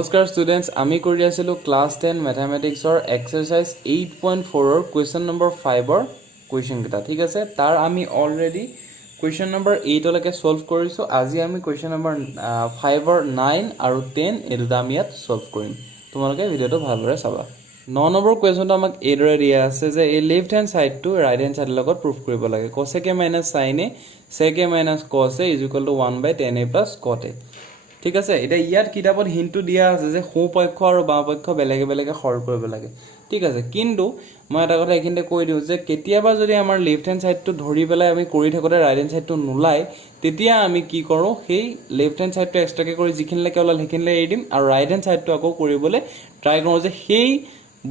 নমস্কাৰ ষ্টুডেণ্টছ আমি কৰি আছিলোঁ ক্লাছ 10 ম্যাথমেটিক্সৰ এক্সাৰসাইজ 8.4 ৰ কুৱেশ্যন নম্বৰ 5 ৰ কুৱেশ্যন কেইটা ঠিক আছে তাৰ আমি অলৰেডি কুৱেশ্যন নম্বৰ 8 লৈকে সলভ কৰিছো আজি আমি কুৱেশ্যন নম্বৰ 5 ৰ 9 আৰু 10 এই দুটা আমি ইয়াত সলভ কৰিম তোমালোকে ভিডিওটো ভালদৰে চাবা 9 নম্বৰ কুৱেশ্যনটো আমাক এইদৰে দিয়া আছে যে এই লেফট হ্যান্ড সাইডটো ৰাইট হ্যান্ড সাইডৰ লগত প্ৰুফ কৰিব লাগে cosec - sin a sec a - cos a = 1/tan a + cot a ঠিক আছে এটা ইয়াত কিতাপত হিন্টটো দিয়া আছে যে সোঁ পক্ষ আৰু বাম পক্ষ বেলেগে বেলেগে সৰল কৰিব লাগে ঠিক আছে কিন্তু মই এটা কথা এখিনতে কৈ দিও যে কেতিয়াবা যদি আমাৰ লেফট হ্যান্ড সাইডটো ধৰি পেলাই আমি কৰি থাকোতে ৰাইট হ্যান্ড সাইডটো নুলাই তেতিয়া আমি কি কৰো সেই লেফট হ্যান্ড সাইডটো এক্সট্ৰাকে কৰি যিখিনলে কেৱল হেখিনলে এৰি দিম আৰু ৰাইট হ্যান্ড সাইডটো আকৌ কৰিবলৈ ট্ৰাই কৰো যে সেই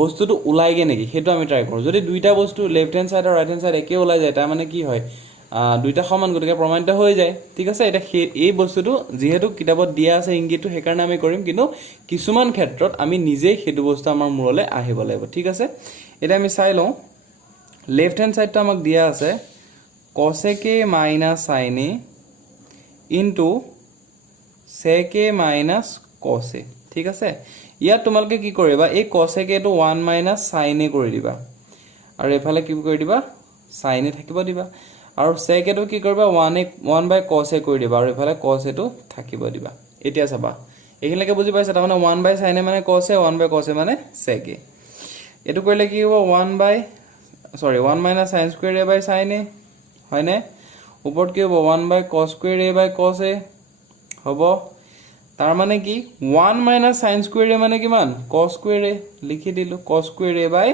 বস্তুটো উলাইগে নেকি হেতু আমি ট্ৰাই কৰো যদি দুইটা বস্তু লেফট হ্যান্ড সাইড আৰু ৰাইট হ্যান্ড সাইড একে উলাই যায় তাৰ মানে কি হয় দুইটা সমান গতিকে প্ৰমাণিত হৈ যায় ঠিক আছে এটা এই বস্তুটো যেহেতু কিতাপত দিয়া আছে ইংগিতটো হেকাৰণে আমি কৰিম কিন্তু কিছুমান ক্ষেত্ৰত আমি নিজে হেতু বস্তু আমাৰ মূৰলে আহিব লাগিব ঠিক আছে এটা আমি চাই লওঁ লেফট হ্যান্ড সাইডটো আমাক দিয়া আছে cosec a - sin a sec a - cos a ঠিক আছে ইয়াত তোমালকে কি কৰিবা এই cosec a টো 1 - sin a কৰি দিবা আৰু এফালে কি কৰি দিবা sin a থাকিব দিবা আৰু sec a টো কি কৰিবা 1/cos a কৰি দিবা আৰু এফালে cos a টো থাকিব দিবা এতিয়া চাবা এইখিনলৈকে বুজি পাইছা তাৰ মানে 1/sin a মানে cos a 1/cos a মানে sec a এটো কৰিলে কি হ'ব 1 - sin square a by sin a হয়নে ওপৰত কি হ'ব 1/cos square a by cos a হ'ব তাৰ মানে কি 1 - sin square a মানে কিমান cos square a লিখি দিলো cos square a by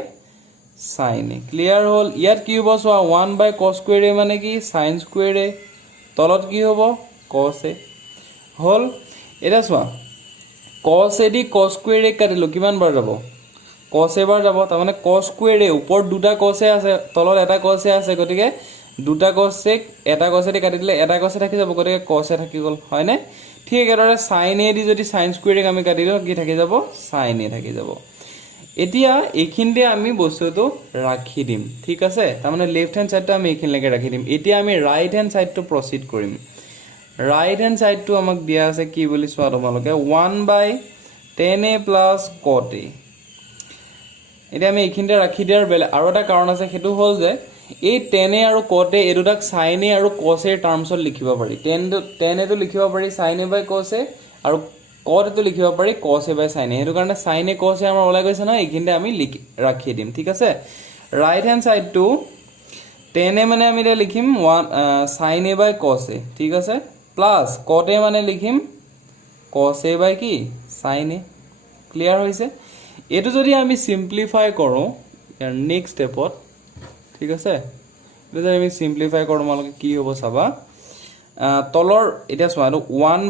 sin a clear হল ইয়াত কি হ'ব সোৱা 1/cos square a মানে কি sin square a তলত কি হ'ব cos a হল এটা সোৱা cos a the cos square a কাটিলো কিমান বাৰ যাব cos a বাৰ যাব তাৰ মানে cos square a ওপৰত দুটা cos a আছে তলত এটা cos a আছে গতিকে দুটা cos a এটা cos a দি কাটি দিলে এটা cos a থাকি যাব গতিকে cos a থাকি গল হয় নে ঠিক একেদৰে sin a দি যদি sin square a আমি কাটি দিও কি থাকি যাব sin a থাকি যাব এতিয়া এইখিনতে আমি বস্তুটো ৰাখি দিম ঠিক আছে তাৰ মানে লেফট হ্যান্ড সাইডটো আমি এইখিনলৈকে ৰাখি দিম এতিয়া আমি ৰাইট হ্যান্ড সাইডটো প্ৰসিড কৰিম ৰাইট হ্যান্ড সাইডটো আমাক দিয়া আছে কি বুলি সোৱা তোমালোকে 1/tan a + cot a এতিয়া আমি এইখিনতে ৰাখি দিয়াৰ আৰু এটা কাৰণ আছে হেতু হল যে এই tan a আৰু cot a এই দুটাক sin a আৰু cos a টাৰ্মছত লিখিব পাৰি tan a টো লিখিব পাৰি sin a / cos a আৰু cot টো লিখিব পাৰি cos a / sin a হেতু কাৰণে sin a cos a আমাৰ ওলাই গৈছে না এইখিনতে আমি ৰাখি দিম ঠিক আছে ৰাইট হ্যান্ড সাইডটো tan a মানে আমি এটা লিখিম sin a / cos a ঠিক আছে প্লাস cot a মানে লিখিম cos a / কি sin a ক্লিয়াৰ হৈছে এটো যদি আমি সিম্পলিফাই কৰো ইয়াৰ নেক্সট স্টেপত ঠিক আছে যদি আমি সিম্পলিফাই কৰো তোমালোকে কি হ'ব চাবা তলৰ এটা সোৱা 1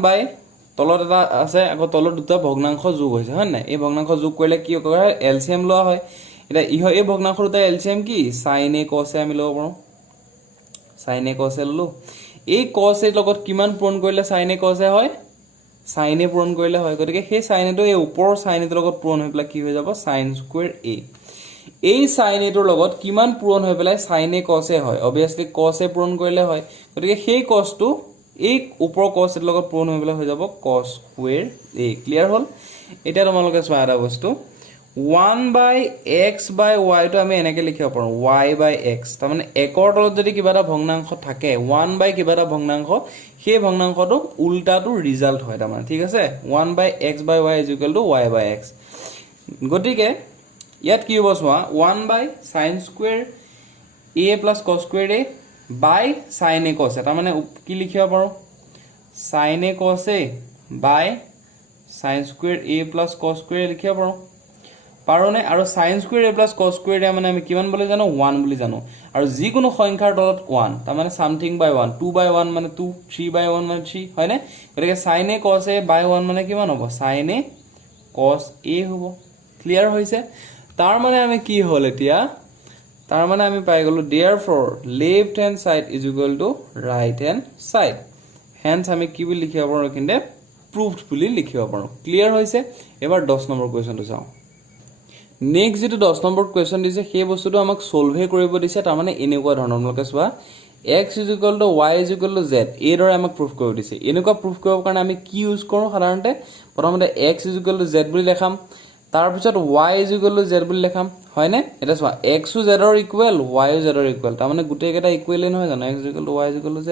তলত এটা আছে আকৌ তলত দুটা ভগ্নাংশ যোগ হৈছে হয় না এই ভগ্নাংশ যোগ কৰিলে কি হয় এলসিএম লোৱা হয় এটা এই ভগ্নাংশ দুটা এলসিএম কি sin a cos a আমি লব পাৰো sin a cos a ললো এই cos a লগত কিমান পূৰণ কৰিলে sin a cos a হয় sin a পূৰণ কৰিলে হয় গতিকে সেই sin a টো এই ওপৰৰ sin a ৰ লগত পূৰণ হৈ পেলাই কি হৈ যাব sin square a এই sin a ৰ লগত কিমান পূৰণ হৈ পেলাই sin a cos a হয় obviously cos a পূৰণ কৰিলে হয় গতিকে সেই cos টো এই ওপৰৰ cos a ৰ লগত পূৰণ হৈ পেলাই হৈ যাব cos square a ক্লিয়াৰ হল এটা তোমালোকে সোৱা এটা বস্তু 1/x/y টো আমি এনেকৈ লিখিব পাৰো y/x তাৰ মানে একৰ তলত যদি কিবা এটা ভগ্নাংশ থাকে 1/ কিবা এটা ভগ্নাংশ সেই ভগ্নাংশটো উল্টাটো ৰিজাল্ট হয় তাৰ মানে ঠিক আছে 1/x/y = y/x গতিকে ইয়াত কি হ'ব সোৱা 1/sin square a + cos square a by sin a cos a তাৰ মানে কি লিখিব পাৰো sin a cos a by sin square a + cos square a লিখিব পাৰোনে আৰু sin square a + cos square a মানে আমি কিমান বুলি জানো 1 বুলি জানো আৰু যি কোনো সংখ্যাৰ তলত 1 তাৰ মানে something by 1 2/1 মানে 2 3/1 মানে 3 হয় নে গতিকে sin a cos a by 1 মানে কিমান হ'ব sin a cos a হ'ব ক্লিয়াৰ হৈছে তাৰ মানে আমি কি হল এতিয়া তাৰ মানে আমি পাই গলো therefore left hand side = right hand side hence আমি কি বুলি লিখিব পাৰো কিনে proved বুলি লিখিব পাৰো ক্লিয়াৰ হৈছে এবাৰ 10 নম্বৰ কোৱেশ্চনটো চাও নেক্সট যেটো 10 নম্বৰ কোৱেশ্চন দিছে সেই বস্তুটো আমাক সলভে কৰিব দিছে তাৰ মানে এনেকুৱা ধৰণৰ আপোনালোকে সোৱা x y z এইদৰে আমাক প্ৰুফ কৰিব দিছে এনেকুৱা প্ৰুফ কৰিবৰ কাৰণে আমি কি ইউজ কৰোঁ সাধাৰণতে প্ৰথমতে x z বুলি লেখাম তাৰ পিছত y z বুলি লেখাম হয়নে এটা চোৱা x ও z ৰ ইকুৱেল y ও z ৰ ইকুৱেল তাৰ মানে গোটেই কেইটা ইকুৱেল নহয় জানো x y z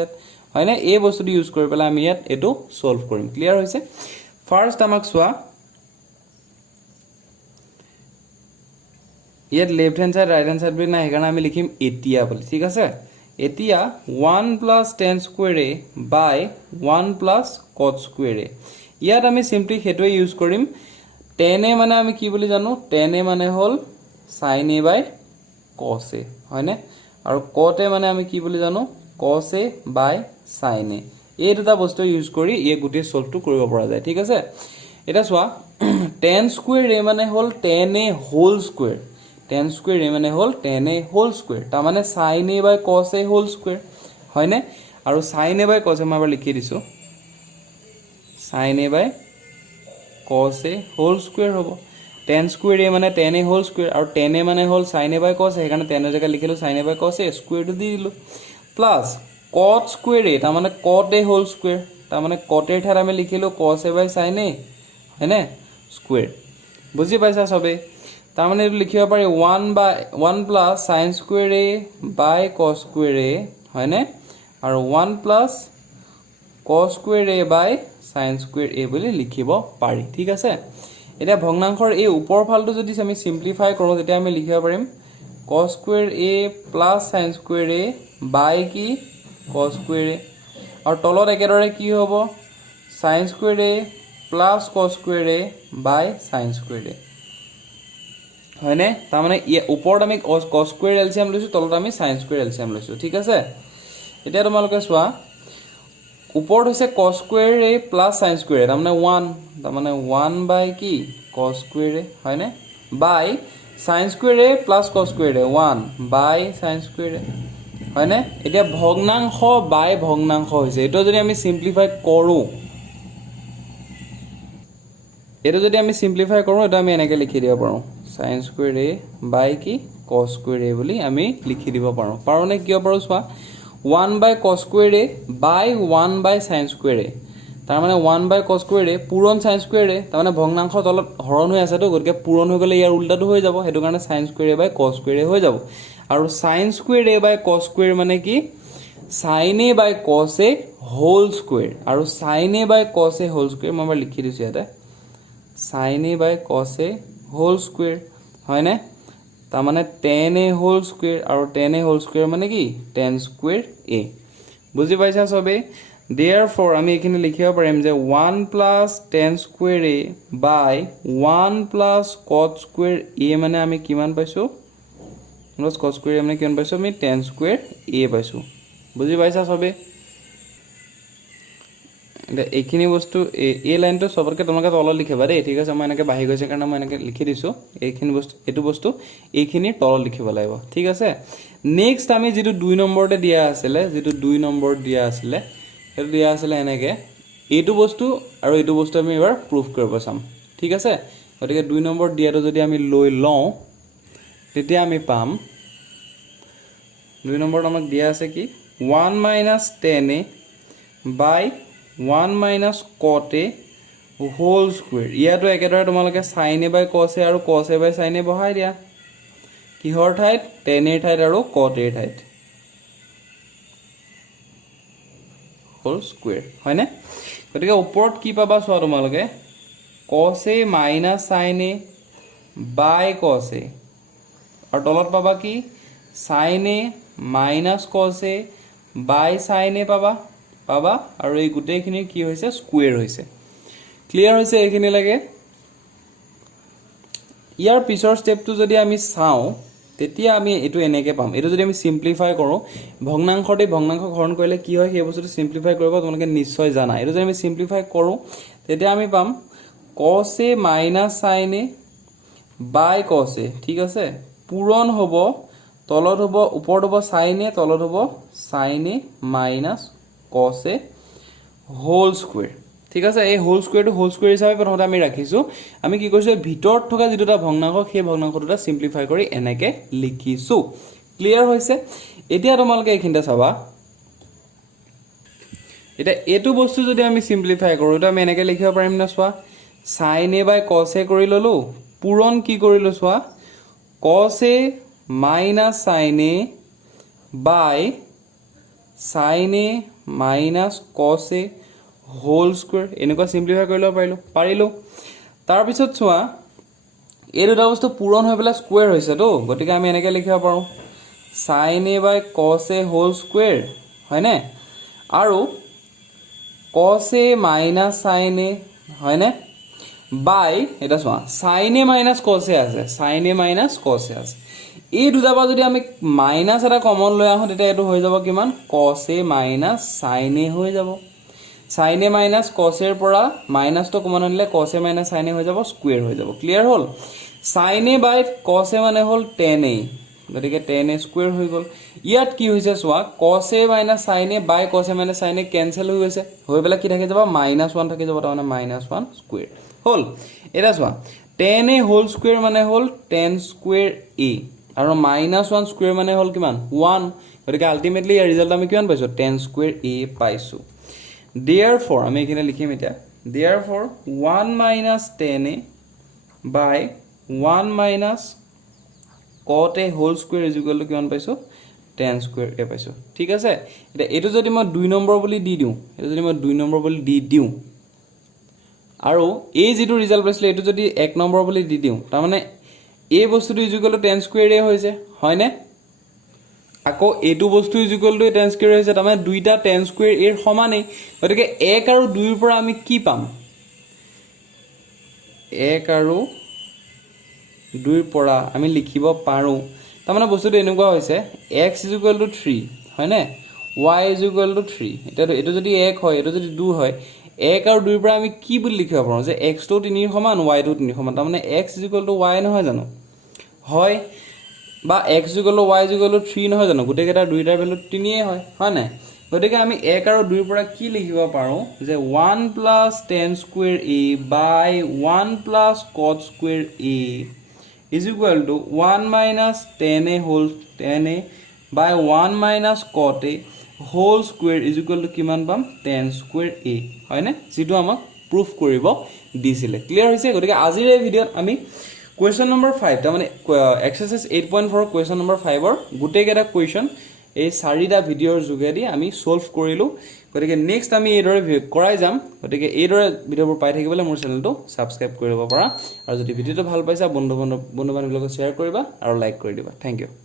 হয়নে এই বস্তুটো ইউজ কৰি পেলাই আমি ইয়াত এটো সলভ কৰিম ক্লিয়াৰ হৈছে ফাৰ্স্ট আমাক চোৱা ইয়াত left hand side right hand side বুলি নাই কাৰণ আমি লিখিম এতিয়া বুলি ঠিক আছে এতিয়া 1 plus tan square a by 1 plus cot square a ইয়াত আমি সিম্পলি হেটোৱে ইউজ কৰিম tan a মানে আমি কি বুলি জানো tan a মানে হল sin a by cos a হয়নে আৰু cot a মানে আমি কি বুলি জানো cos a by sin a এই দুটা বস্তু ইউজ কৰি এই গুটি সলভটো কৰিব পৰা যায় ঠিক আছে এটা চোৱা tan square a মানে হল tan a whole square tan square a মানে হল tan a whole square তা মানে sin a by cos a whole square হয়নে আৰু sin a by cos a মই লিখি দিছো sin a by cos a whole square হ'ব tan square a মানে tan a whole square আৰু tan a মানে হল sin a by cos a সেইকাৰণে tan ৰ জায়গা লিখিলো sin a by cos a square টো দি দিলো প্লাস cot square a তা মানে cot a whole square তা মানে cot a ঠাইত আমি লিখিলো cos a by sin a হয়নে স্কয়াৰ বুজি পাইছা সবে তাৰ মানে এটো লিখিব পাৰি 1 plus sin square a by cos square a হয়নে আৰু 1 plus cos square a by sin square a বুলি লিখিব পাৰি ঠিক আছে এটা ভগ্নাংশৰ এই ওপৰ ফালটো যদি আমি সিম্পলিফাই কৰো তেতিয়া আমি লিখিব পাৰিম cos square a plus sin square a by কি cos square a আৰু তলত একেদৰে কি হ'ব sin square a plus cos square a by sin square a হয়নে তাৰ মানে ওপৰত আমি cos square LCM লৈছো তলত আমি sin square LCM লৈছো ঠিক আছে এতিয়া তোমালোকে চোৱা ওপৰত হৈছে cos square a plus sin square a তাৰ মানে 1 by কি cos square a হয়নে by sin square a plus cos square a 1 by sin square a হয়নে এতিয়া ভগ্নাংশ by ভগ্নাংশ হৈছে এটো যদি আমি সিম্পলিফাই কৰো এটো যদি আমি সিম্পলিফাই কৰো এটা আমি এনেকৈ লিখি দিব পাৰো sin square a by কি cos square a বুলি আমি লিখি দিব পাৰো পাৰোনে কিয় পাৰো চোৱা 1 by cos square a by 1 by sin square a তাৰ মানে 1 by cos square a পূৰণ sin square a তাৰ মানে ভগ্নাংশ তলত হৰণ হৈ আছে তো গতিকে পূৰণ হৈ গলে ইয়াৰ উল্টাটো হৈ যাব হেতু কাৰণে sin square a by cos square a হৈ যাব আৰু sin square a by cos square মানে কি sin a by cos a whole square আৰু sin a by cos a whole square মই লিখি দিছো ইয়াতে sin a by cos a whole square হয়নে তা মানে tan a whole square আৰু tan a whole square মানে কি tan square a বুজি পাইছা সবে therefore আমি এখানে লিখিব পাৰিম যে 1 plus tan square a by 1 plus cot square a মানে আমি কিমান পাইছো plus cot square a মানে কিমান পাইছো আমি tan square a পাইছো বুজি পাইছা সবে এইখিনি বস্তু এই লাইনটো সবৰকে তোমালোকে তলত লিখিবা দেই ঠিক আছে মই এনেকৈ বাহি গৈছে কাৰণ মই এনেকৈ লিখি দিছো এইখিনি বস্তু এটো বস্তু এইখিনি তলত লিখিব লাগিব ঠিক আছে নেক্সট আমি যেটো 2 নম্বৰতে দিয়া আছিল যেটো 2 নম্বৰ দিয়া আছিল এটো দিয়া আছিল এনেকৈ এইটো বস্তু আৰু এইটো বস্তু আমি এবাৰ প্ৰুফ কৰিব চাম ঠিক আছে গতিকে 2 নম্বৰ দিয়াটো যদি আমি লৈ লওঁ তেতিয়া আমি পাম 2 নম্বৰত আমাক দিয়া আছে কি 1 minus tan a by 1 minus cot a whole square ইয়াতো একেদৰে তোমালোকে sin a by cos a আৰু cos a by sin a বহাই দিয়া কিহৰ ঠাইত tan a ঠাইত আৰু cot a ঠাইত whole square হয়নে গতিকে ওপৰত কি পাবা চোৱা তোমালোকে cos a minus sin a by cos a আৰু তলত পাবা কি sin a minus cos a by sin a পাবা আৰু এই গুটেইখিনি কি হৈছে স্কয়াৰ হৈছে ক্লিয়াৰ হৈছে এইখিনি লাগে ইয়াৰ পিছৰ স্টেপটো যদি আমি চাও তেতিয়া আমি এটো এনেকে পাম এটো যদি আমি সিম্পলিফাই কৰো ভগ্নাংশতে ভগ্নাংশ হৰণ কৰিলে কি হয় সেই বস্তুটো সিম্পলিফাই কৰিব তোমালোকে নিশ্চয় জানা এটো যদি আমি সিম্পলিফাই কৰো তেতিয়া আমি পাম cos a minus sin a by cos a ঠিক আছে পূৰণ হ'ব তলত হ'ব ওপৰত হ'ব sin a তলত হ'ব sin a minus cos a whole square ঠিক আছে এই হোল স্কয়াৰ হিচাপে প্ৰথমতে আমি ৰাখিছো আমি কি কৰিছো ভিতৰত থকা যেটা ভগ্নাংশ সেই ভগ্নাংশটো সিম্পলিফাই কৰি এনেকে লিখিছো ক্লিয়াৰ হৈছে এতিয়া তোমালোকে এইখিনতে চাবা এটা এটো বস্তু যদি আমি সিম্পলিফাই কৰো তো আমি এনেকৈ লিখিব পাৰিম না সোৱা sin a by cos a কৰি ললো পূৰণ কি কৰিলো সোৱা cos a minus sin a by sin a minus cos a whole square এনেকুৱা সিম্পলিফাই কৰি লব পাৰিলো তাৰ পিছত সোৱা এই দুটা বস্তু পূৰণ হৈ পেলাই স্কয়াৰ হৈছে তো গতিকে আমি এনেকৈ লিখিব পাৰো sin a by cos a whole square হয়নে আৰু cos a minus sin a হয়নে by এটা সোৱা sin a minus cos a আছে sin a minus cos a আছে এই দুটা বা যদি আমি মাইনাস এটা কমন লৈ আহো তেতিয়া এটো হৈ যাব কিমান cos a minus sin a হৈ যাব sin a minus cos a পৰা মাইনাস তো কমন আনিলে cos a minus sin a হৈ যাব স্কয়াৰ হৈ যাব ক্লিয়াৰ হ'ল sin a by cos a মানে হ'ল tan a গতিকে tan a স্কয়াৰ হৈ গল ইয়াত কি হৈছে সোৱা cos a minus sin a by cos a minus sin a cancel হৈ গৈছে হৈ পেলা কি থাকি যাব -1 থাকি যাব তাৰমানে -1 স্কয়াৰ হ'ল এটা সোৱা tan a whole square মানে হ'ল tan square a আৰু -1 স্কয়াৰ মানে হ'ল কিমান 1 গতিকে আলটিমেটলি ইয়াৰ ৰিজাল্ট আমি কিমান পাইছো tan square a পাইছো therefore আমি এখানে লিখিম এটা therefore 1 minus tan a by 1 minus cot a whole square is equal to কিমান পাইছো tan square a পাইছো ঠিক আছে এটা এটো যদি মই 2 নম্বৰ বুলি দি দিও এটো যদি মই 2 নম্বৰ বুলি দি দিও আৰু এই যেটো ৰিজাল্ট পাইছিল এটো যদি 1 নম্বৰ বুলি দি দিও তাৰ মানে এই বস্তুটো is equal to tan square a হৈছে হয়নে আকৌ এটো বস্তু is equal to tan square হৈছে তাৰ মানে দুইটা tan স্কয়াৰ a এৰ সমানেই গতিকে 1 আৰু 2 ৰ পৰা আমি কি পাম 1 আৰু 2 ৰ পৰা আমি লিখিব পাৰো তাৰ মানে বস্তুটো এনেকুৱা হৈছে x ইজ ইকুৱেল টু 3 হয়নে y ইজ ইকুৱেল টু 3 এটা এটো যদি 1 হয় এটো যদি 2 হয় 1 আৰু 2 ৰ পৰা আমি কি বুলি লিখিব পাৰো যে x টো 3 ৰ সমান y টো 3 ৰ সমান তাৰ মানে x is equal to y নহয় জানো হয় বা x is equal to y is equal to 3 নহয় জানো গুটে কেটা দুইটাৰ ভ্যালু 3 এ হয় হয় না গতিকে আমি 1 আৰু 2 ৰ পৰা কি লিখিব পাৰো যে 1 plus tan square a by 1 plus cot square a is equal to 1 minus tan a whole tan a by 1 minus cot a whole square is equal to কিমান পাম tan square a হয় না যেটো আমাক প্রুফ কৰিব দিছিলে clear হৈছে গতিকে আজিৰ এই ভিডিওত আমি question number 5 তাৰ মানে exercise 8.4 question number 5 ৰ গুটে কেটা question এই চাৰিটা ভিডিওৰ যোগেদি আমি সলভ কৰিলো গতিকে নেক্সট আমি এইদৰে কৰাই যাম গতিকে এইদৰে ভিডিওবোৰ পাই থাকিবলৈ মোৰ চেনেলটো সাবস্ক্ৰাইব কৰিব পাৰা আৰু যদি ভিডিওটো ভাল পাইছা বন্ধু বান্ধৱীৰ লগত শেয়াৰ কৰিবা আৰু লাইক কৰি দিবা থ্যাংক ইউ